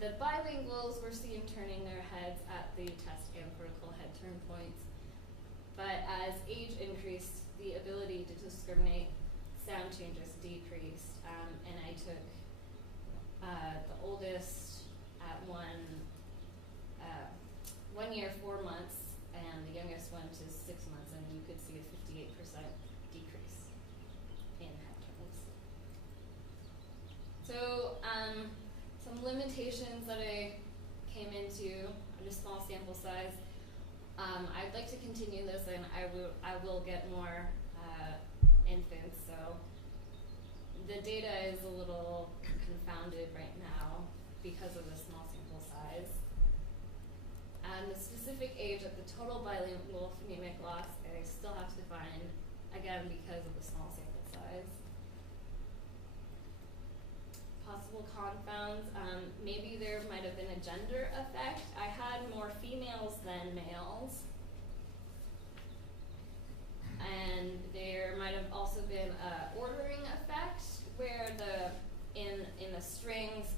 the bilinguals were seen turning their heads at the test and vertical head turn points. But as age increased, the ability to discriminate sound changes decreased. And I took the oldest at 1 year, 4 months, and the youngest one to 6 months, and you could see a 58% decrease in head turns. So some limitations that I came into on a small sample size. I'd like to continue this, and I will get more infants. So the data is a little confounded right now because of the small sample size. And the specific age of the total bilingual phonemic loss, I still have to find, again, because of the small sample size. Possible confounds, maybe there might have been a gender effect. I had more females than males. And there might have also been an ordering effect where in the strings,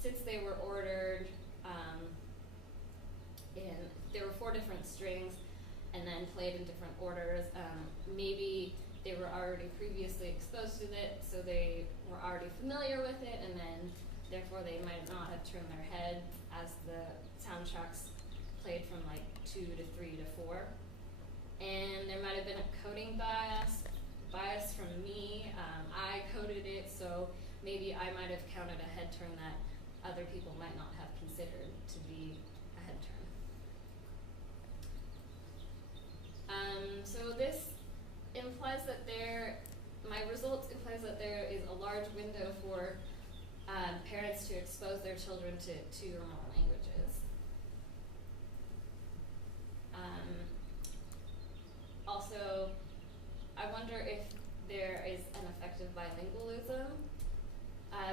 since they were ordered there were 4 different strings and then played in different orders, maybe they were already previously exposed to it, so they were already familiar with it, and then therefore they might not have turned their head as the soundtracks played from like 2 to 3 to 4. And there might have been a coding bias from me. I coded it, so maybe I might have counted a head turn that other people might not have considered to be a head turn. So this implies that my results implies that there is a large window for parents to expose their children to 2 or more languages. Also, I wonder if there is an effective bilingualism.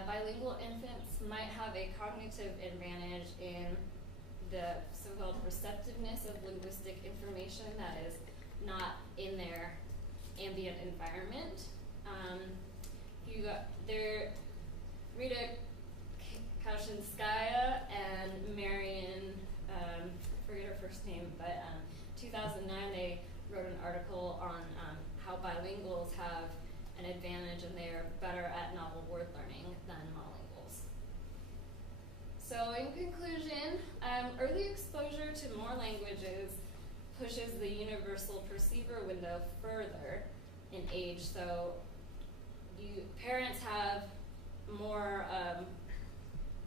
Bilingual infants might have a cognitive advantage in the so-called receptiveness of linguistic information that is not in their ambient environment. Rita Kaushinskaya and Marion, I forget her first name, but 2009 they wrote an article on how bilinguals have an advantage and they are better at novel word learning than monolinguals. So in conclusion, early exposure to more languages pushes the universal perceiver window further in age. So parents have more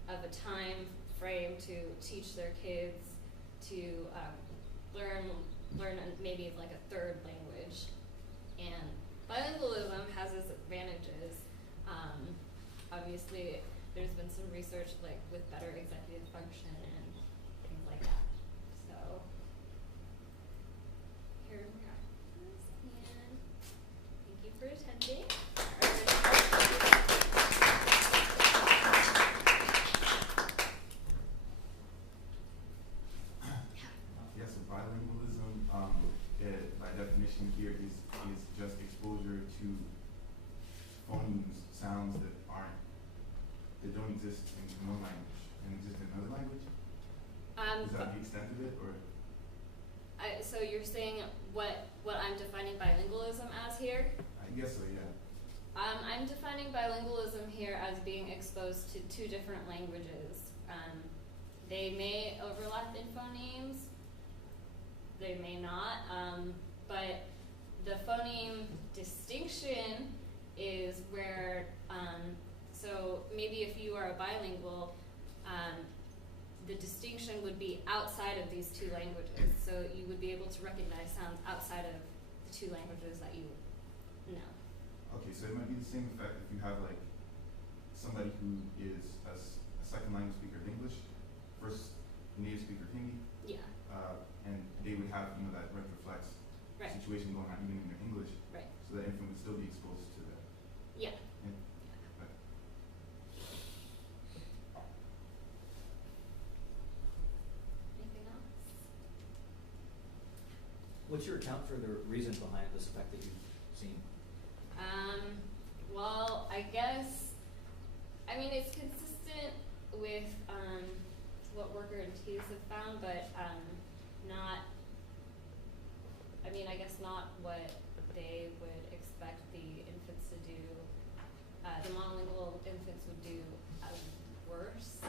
of a time frame to teach their kids to learn maybe like a 3rd language. And bilingualism has its advantages. Obviously, there's been some research like with better executive function and things like that. So here we are. And thank you for attending. Yes, so bilingualism, by definition here, is just exposure to phonemes, sounds that don't exist in one language and exist in another language. Is that the extent of it, or? So you're saying what I'm defining bilingualism as here? I guess so, yeah. I'm defining bilingualism here as being exposed to 2 different languages. They may overlap in phonemes, they may not, but the phoneme distinction is where, so maybe if you are a bilingual, the distinction would be outside of these 2 languages. So you would be able to recognize sounds outside of the 2 languages that you know. Okay, so it might be the same effect if you have like somebody who is a second language speaker of English, first native speaker of Hindi. Yeah. And they would have, that retroflex situation going on even in their English. Right. So that infant would still be exposed to that. Yeah. Anything else? What's your account for the reason behind this effect that you've seen? Well, I guess, it's consistent mean, I guess not what they would expect the infants to do, the monolingual infants would do as worse.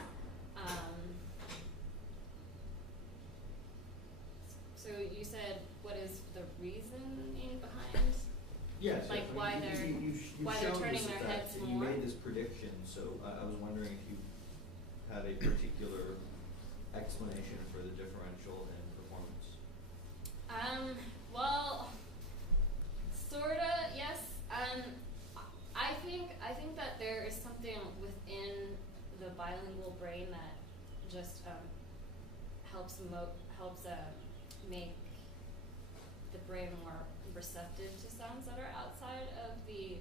So you said, what is the reasoning behind? Yes. Like why they're turning their heads and more? You made this prediction, so I was wondering if you had a particular explanation for the differential in performance. Well, sorta, yes. I think that there is something within the bilingual brain that just helps make the brain more receptive to sounds that are outside of the